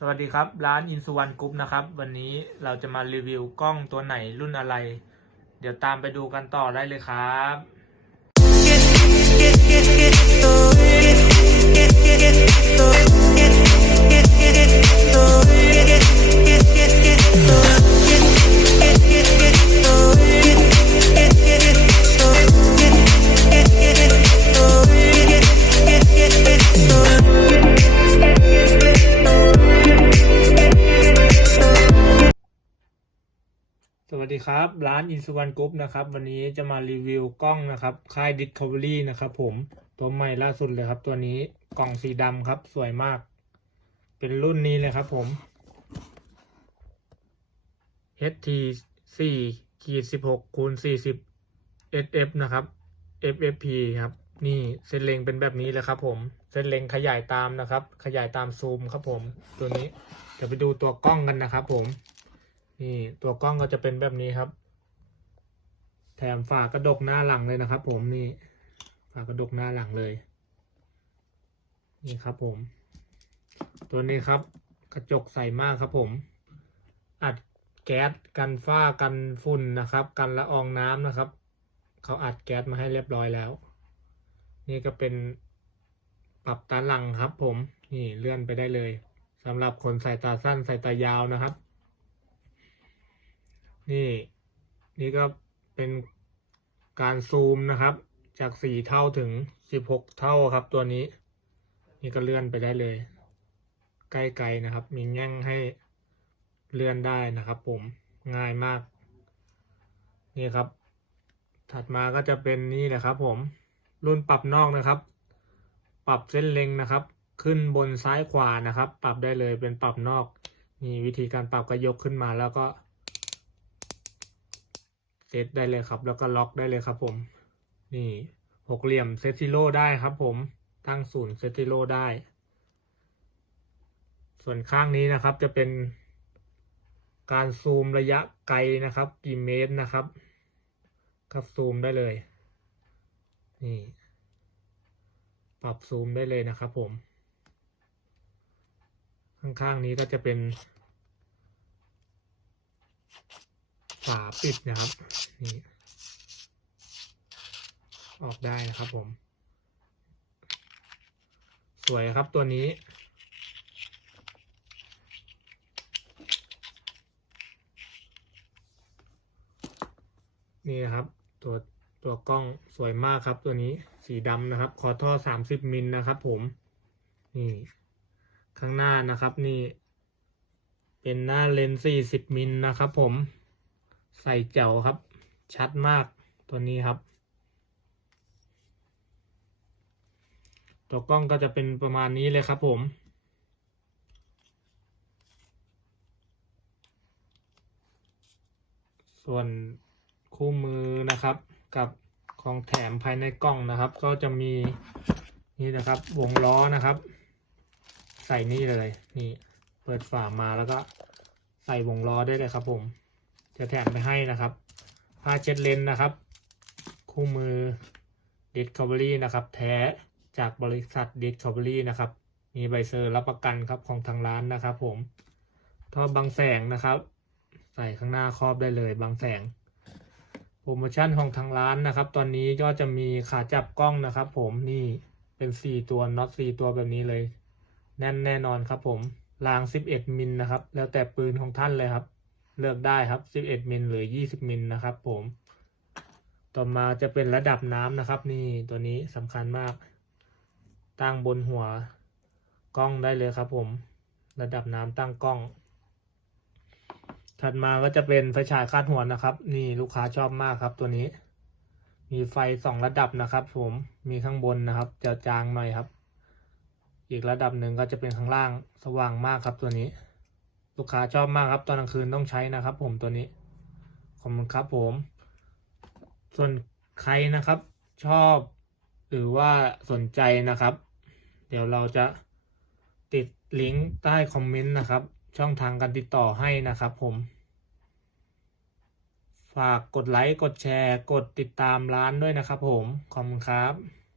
สวัสดีครับ ร้านอินสุวรรณกรุ๊ปนะครับ วันนี้เราจะมารีวิวกล้องตัวไหนรุ่นอะไร เดี๋ยวตามไปดูกันต่อได้เลยครับส ครับ ร้านอินสุวรรณกรุ๊ปนะครับ วันนี้จะมารีวิวกล้องนะครับ ค่าย Discovery นะครับผม ตัวใหม่ล่าสุดเลยครับ ตัวนี้กล่องสีดำครับ สวยมาก เป็นรุ่นนี้เลยครับผม HT 4ขีด16คูณ40 SF นะครับ FFP ครับ นี่เส้นเล็งเป็นแบบนี้เลยครับผม เส้นเล็งขยายตามนะครับ ขยายตามซูมครับผม ตัวนี้ เดี๋ยวไปดูตัวกล้องกันนะครับผม นี่ตัวกล้องก็จะเป็นแบบนี้ครับ แถมฝากระดกหน้าหลังเลยนะครับ ผมนี่ ฝากระดกหน้าหลังเลย นี่ครับผม ตัวนี้ครับ กระจกใสมากครับผม อัดแก๊สกันฝ้ากันฝุ่นนะครับ กันละอองน้ำนะครับ เขาอัดแก๊สมาให้เรียบร้อยแล้ว นี่ก็เป็นปรับตาหลังครับ ผม นี่เลื่อนไปได้เลยสำหรับคนสายตาสั้นสายตายาวนะครับ นี่นี่ก็เป็นการซูมนะครับ จากสี่เท่าถึงสิบหกเท่าครับตัวนี้ นี่ก็เลื่อนไปได้เลย ใกล้ไกลนะครับ มีแง่งให้เลื่อนได้นะครับผมง่ายมาก นี่ครับ ถัดมาก็จะเป็นนี่แหละครับ ผมรุ่นปรับนอกนะครับ ปรับเส้นเล็งนะครับ ขึ้นบนซ้ายขวานะครับ ปรับได้เลยเป็นปรับนอกนี่วิธีการปรับก็ยกขึ้นมาแล้วก็ เซตได้เลยครับ แล้วก็ล็อกได้เลยครับผม นี่หกเหลี่ยมเซตซิโร่ได้ครับผม ตั้งศูนย์เซตซิโร่ได้ ส่วนข้างนี้นะครับจะเป็นการซูมระยะไกลนะครับ กี่เมตรนะครับก็ซูมได้เลย นี่ ปรับซูมได้เลยนะครับผม ข้างๆนี้ก็จะเป็น ฝาปิดนะครับนี่ออกได้นะครับผม สวยครับตัวนี้ นี่นะครับ ตัวตัวกล้องสวยมากครับตัวนี้สีดำนะครับ คอท่อสามสิบมิลนะครับผม นี่ ข้างหน้านะครับนี่ เป็นหน้าเลนส์สี่สิบมิลนะครับผม ใส่เจ๋วครับ ชัดมากตัวนี้ครับ ตัวกล้องก็จะเป็นประมาณนี้เลยครับผมส่วนคู่มือนะครับกับของแถมภายในกล้องนะครับ ก็จะมีนี่นะครับวงล้อนะครับ ใส่นี่เลยนี่เปิดฝามาแล้วก็ใส่วงล้อได้เลยครับผม จะแถมไปให้นะครับ ผ้าเช็ดเลนส์นะครับ คู่มือ Discovery นะครับ แท้จากบริษัท Discovery นะครับ มีใบเซอร์รับประกันครับของทางร้านนะครับ ผมท่อบังแสงนะครับ ใส่ข้างหน้าครอบได้เลยบังแสงโปรโมชั่นของทางร้านนะครับ ตอนนี้ก็จะมีขาจับกล้องนะครับ ผมนี่เป็นสี่ตัวน็อตสี่ตัวแบบนี้เลย แน่นแน่นอนครับ ผมรางสิบเอ็ดมิลนะครับ แล้วแต่ปืนของท่านเลยครับ เลือกได้ครับ 11 มิลหรือ 20 มิลนะครับ ผม ต่อมาจะเป็นระดับน้ำนะครับ นี่ตัวนี้สำคัญมาก ตั้งบนหัวกล้องได้เลยครับผม ระดับน้ำตั้งกล้อง ถัดมาก็จะเป็นไฟฉายคาดหัวนะครับ นี่ลูกค้าชอบมากครับ ตัวนี้ มีไฟสองระดับนะครับ ผม มีข้างบนนะครับจะจางหน่อยครับ อีกระดับหนึ่งก็จะเป็นข้างล่างสว่างมากครับตัวนี้ ลูกค้าชอบมากครับ ตอนกลางคืนต้องใช้นะครับ ผมตัวนี้ ขอบคุณครับผม ส่วนใครนะครับ ชอบหรือว่าสนใจนะครับ เดี๋ยวเราจะติดลิงก์ใต้คอมเมนต์นะครับ ช่องทางการติดต่อให้นะครับ ผม ฝากกดไลค์กดแชร์ กดติดตามร้านด้วยนะครับ ผมขอบคุณครับ